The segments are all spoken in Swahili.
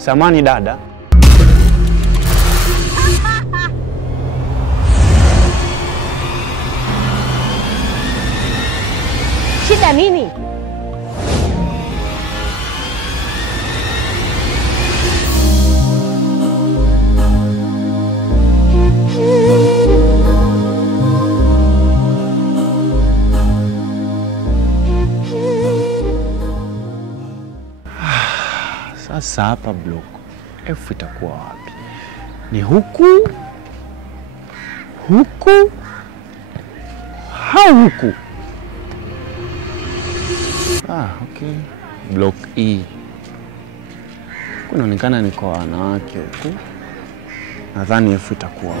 Samani dada. Shida nini? Sasa hapa block F itakuwa wapi? Ni huku? Huku? Au huku? Okay. Block E. Kunaonekana ni kwa wanawake huku. Nadhani F itakuwa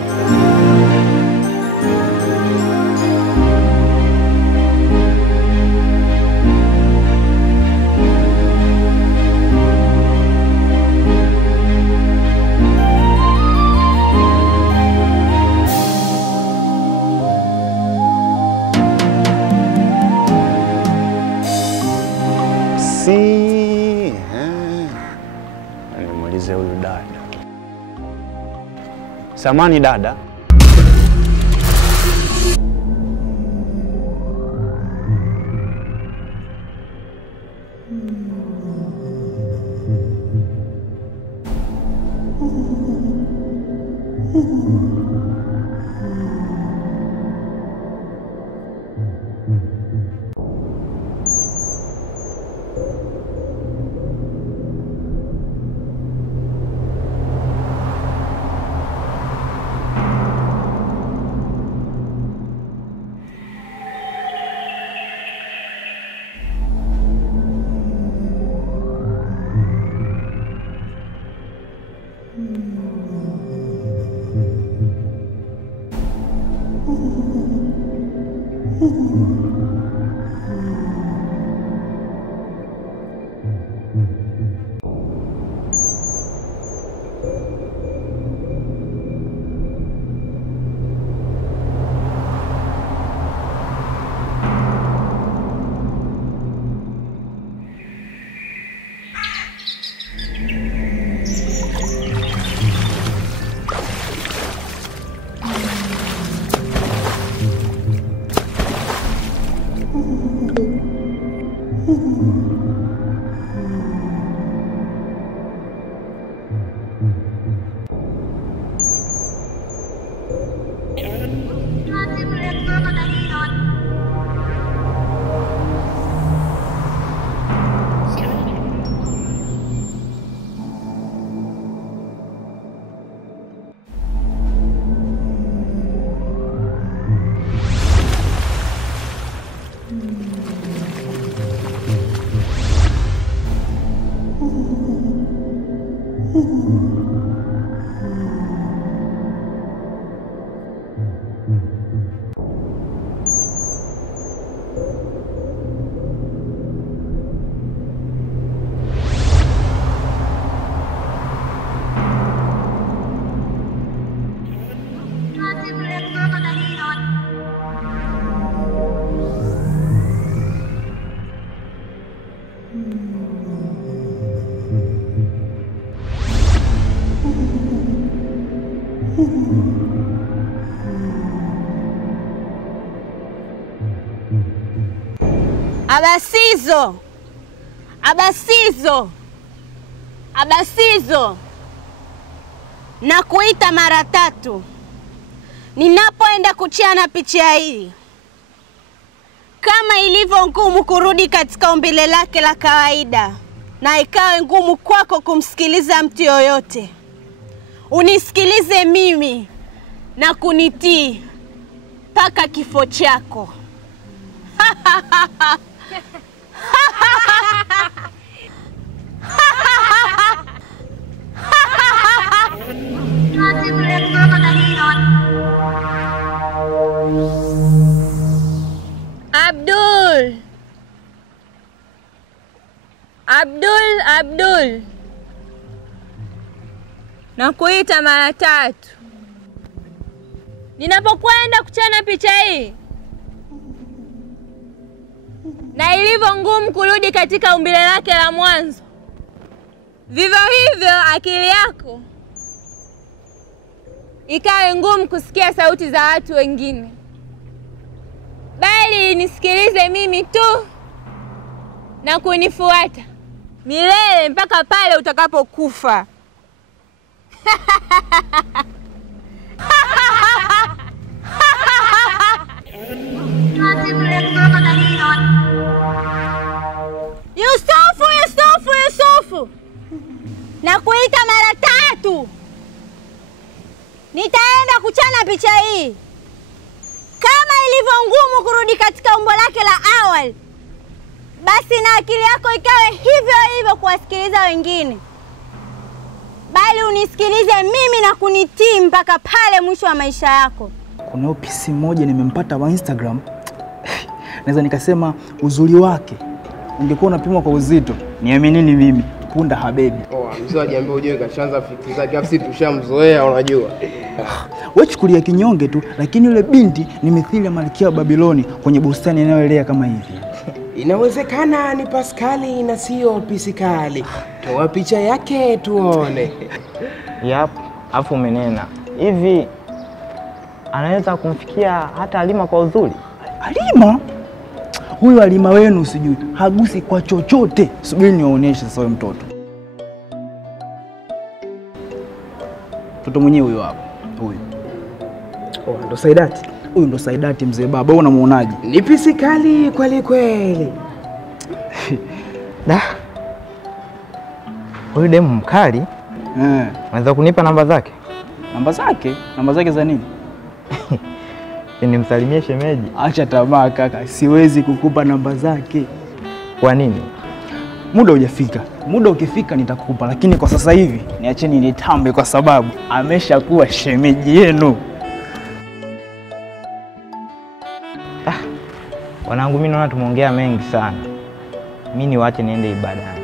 nimuulize huyu dada. Samani dada. Abasizo! Abasizo! Abasizo! Nakuita mara 3. Ninapoenda kuchana picha hii. Kama ilivyo ngumu kurudi katika umbile lake la kawaida, na ikawe ngumu kwako kumsikiliza mtu yoyote, unisikilize mimi na kunitii mpaka kifo chako. Abdul. Abdul, Abdul. Nakuita mara 3. Ninapokwenda kuchana picha hii, na ilivyo ngumu kurudi katika umbile lake la mwanzo, Vivyo hivyo akili yako ikawe ngumu kusikia sauti za watu wengine, bali nisikilize mimi tu na kunifuata milele mpaka pale utakapokufa. Yusufu! Nakuita mara 3. Nitaenda kuchana picha hii. Kama ilivyo ngumu kurudi katika umbo lake la awali, basi na akili yako ikawe hivyo hivyo kuwasikiliza wengine, bali unisikilize mimi na kunitii mpaka pale mwisho wa maisha yako. Kuna PC mmoja nimempata wa Instagram. Naweza nikasema uzuri wake ungekuwa unapimwa kwa uzito, niaminini mimi, punda habebi. Mzee ajiambia ujue kashaanza fikiri zake, afu sisi tushamzoea unajua. Wewe chukulia kinyonge tu, lakini yule binti ni mithili ya Malkia wa Babiloni kwenye bustani inayoelea kama hivi. Inawezekana ni Pascali na sio Pisikali. Toa picha yake tuone. Yap, afu umenena. Hivi anaweza kumfikia hata Halima kwa uzuri? Halima? Huyo Halima wenu sijui, hagusi kwa chochote. Subiri niwaoneshe sasa huyo mtoto. Mtoto mwenyewe huyo hapo. Huyo. Ndo Saidati. Huyo ndo Saidati mzee baba, wewe unamuonaje? Ni Pisikali kweli kweli. Da. Huyu demu mkali. Unaweza kunipa namba zake? Namba zake? Namba zake za nini? Nimsalimie shemeji. Acha tamaa kaka, siwezi kukupa namba zake. Kwa nini? Muda hujafika. Muda ukifika nitakupa, lakini kwa sasa hivi niacheni nitambe kwa sababu ameshakuwa shemeji yenu. Wanangu, mimi naona tumeongea mengi sana. Mimi niwaache niende ibadani.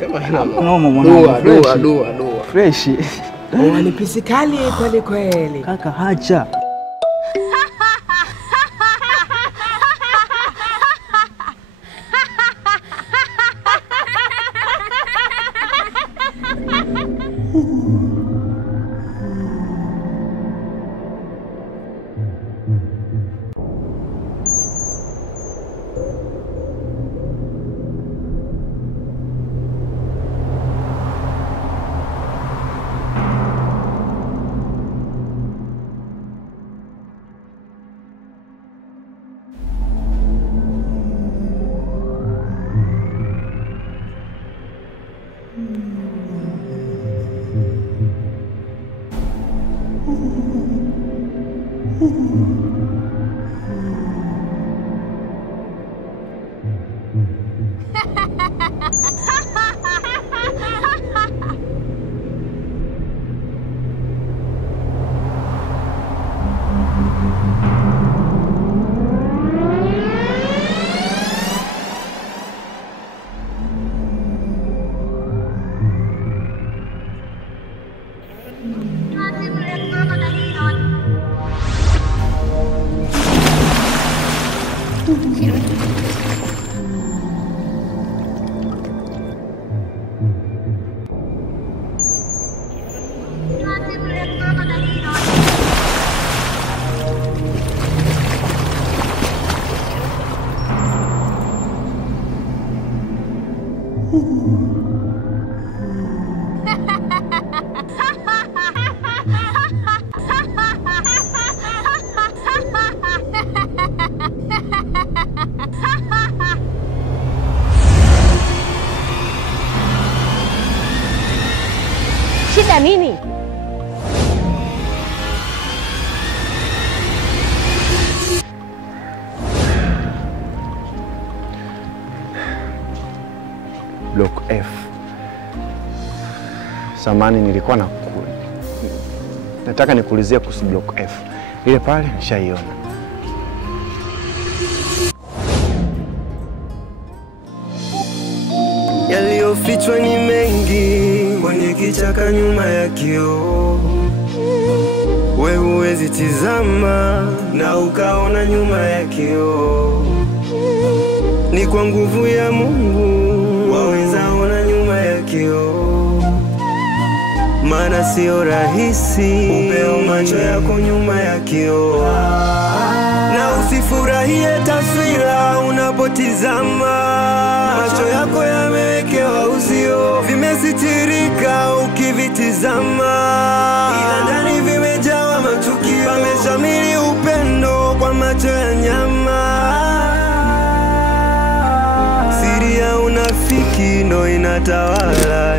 Sema hilo. Dua. Fresh. Ni Pisikali kweli kweli. Kaka hacha. Shida nini? Block F. Samani nilikuwa nataka nikuulizia kuhusu Block F. Ile pale nishaiona. Yaliyofichwa ni mengi kwenye kichaka nyuma ya kioo. Wewe huwezi tizama na ukaona nyuma ya kioo. Ni kwa nguvu ya Mungu waweza ona nyuma ya kioo, maana sio rahisi upeo macho yako nyuma ya kioo. Na usifurahie taswira unapotizama, macho yako yamewekewa uzio, vimesitirika ukivitizama, ila ndani vimejawa matukio, pameshamiri upendo kwa macho ya nyama. Siri ya unafiki ndo inatawala